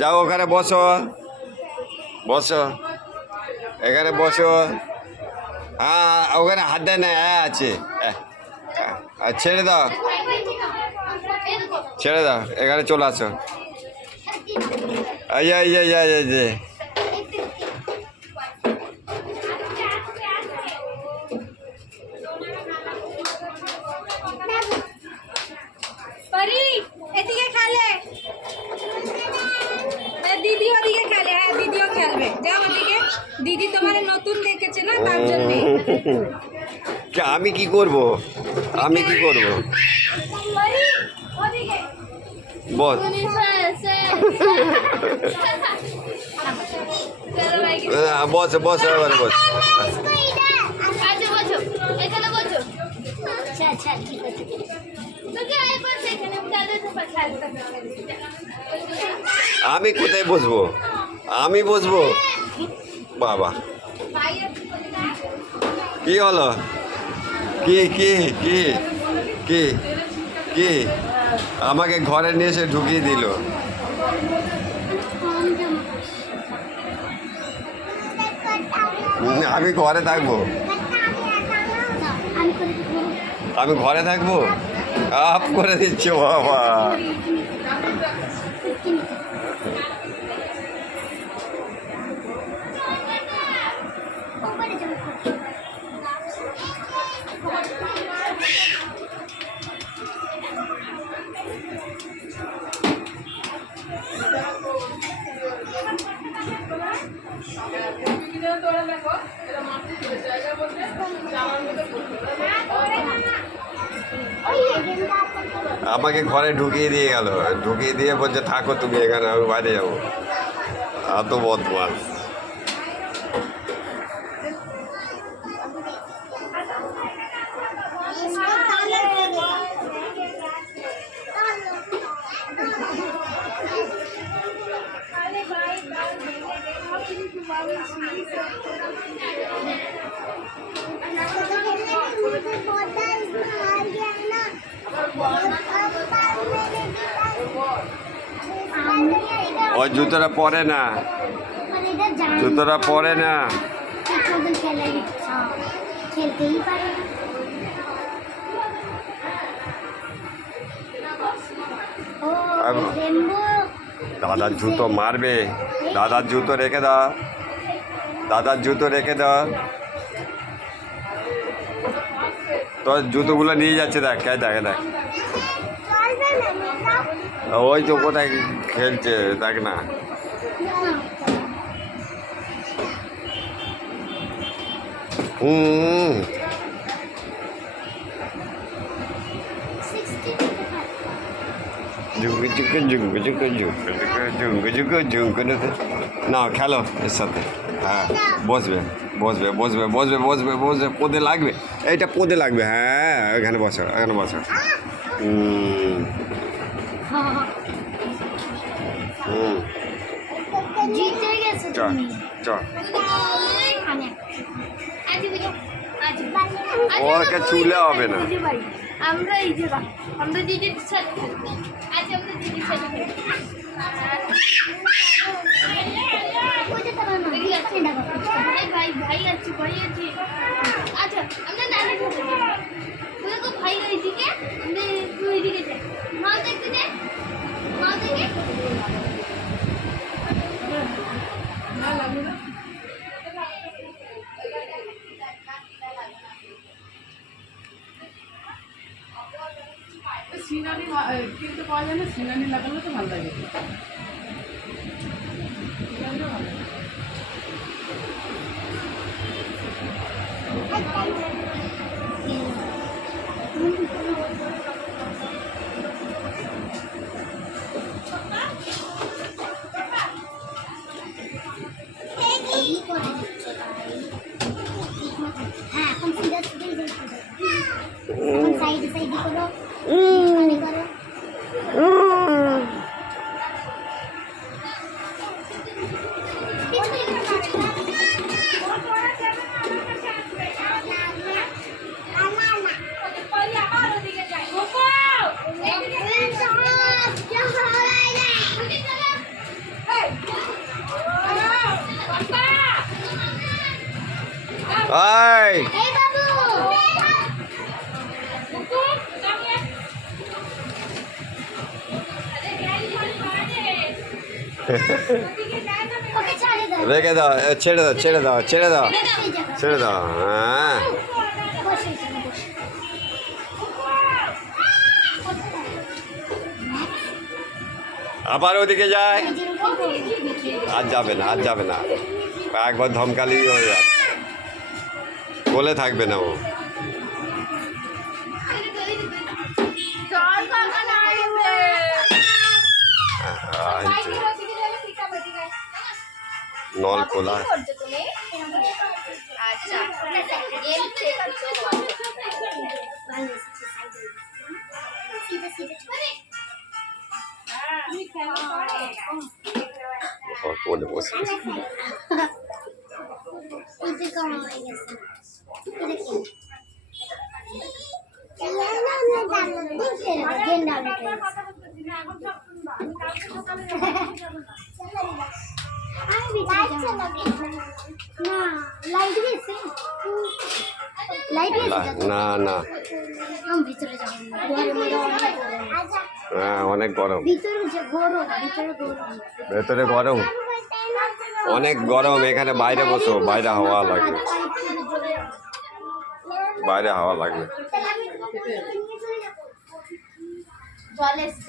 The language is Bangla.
যাও ওখানে বসো, বসো এখানে বসো। হ্যাঁ ওখানে হাত দেয় না, আছে ছেড়ে দাও, ছেড়ে দাও, এখানে চলে আসো। এই যে দিদি ওদিকে খেলে। হ্যাঁ দিদিও খেলবে, যাও ওদিকে। দিদি তোমার নতুন দেখেছে না, তার জন্য। আমি কি করব, আমি কি করব? বল বস বস এবারে বস। আমি কোথায় বসবো, আমি বসবো? বাবা কি হলো, কি কি কি কি কি আমাকে ঘরে নিয়ে এসে ঢুকিয়ে দিল। আমি ঘরে থাকবো, আমি ঘরে থাকবো, আপ করে দিচ্ছ বাবা। আমাকে ঘরে ঢুকিয়ে দিয়ে গেল, ঢুকিয়ে দিয়ে বলছে থাকো তুমি এখানে, আমি বাইরে যাবো। এত বদমাস। ওই জুতোটা পরে না, জুতোটা পরে না। দাদার জুতো মারবে, দাদার জুতো রেখে দাও, দাদার জুতো রেখে দাও। তোর জুতোগুলো নিয়ে যাচ্ছে, দেখ কে, দেখে দেখ, ওই তো কোথায় খেলছে দেখ না। না খেলো এর সাথে। হ্যাঁ বসবে বসবে বসবে বসবে বসবে বসবে, পোদে লাগবে, এইটা পোদে লাগবে। হ্যাঁ এখানে বসো, এখানে বসো। ওকে চুলে হবে না। আমরা এই যে আমরা দিদির সাথে আজ আমরা দিদির সাথে ভাই ভাই আছে, ভাই আছে। আচ্ছা আমরা নানা দেখো ভাই এইদিকে, তুই এইদিকে যা, মা দেখতে দে, মা দেখে না লাগবে না। সিনারি কিনতে পাওয়া যায় না, সিনারি লাগালে তো ভালো লাগে। হ্যাঁ এখন সিধা সিধাই যাচ্ছে, সাইড সাইড করো, করো। ওই এই বাবু ওকে ছাড়ে দাও রেখে দাও ছেড়ে দাও ছেড়ে দাও ছেড়ে দাও এই জায়গা ছেড়ে দাও হ্যাঁ বসে এখানে বসে আবার ওদিকে যায় নিজের উপর করবে। আর যাবে না আর যাবে না একবার ধমকালি হয়ে যাবে বলে থাকবে না ও নল খোলা আচ্ছা গেম কোলে বসে না না ভিতরে যাবো ঘরের মধ্যে অনেক গরম। হ্যাঁ অনেক গরম ভিতরে যে গরম ভিতরে গরম ভেতরে গরম অনেক গরম এখানে বাইরে বসো বাইরে হাওয়া লাগবে বাইরে হাওয়া লাগবে জল এসছে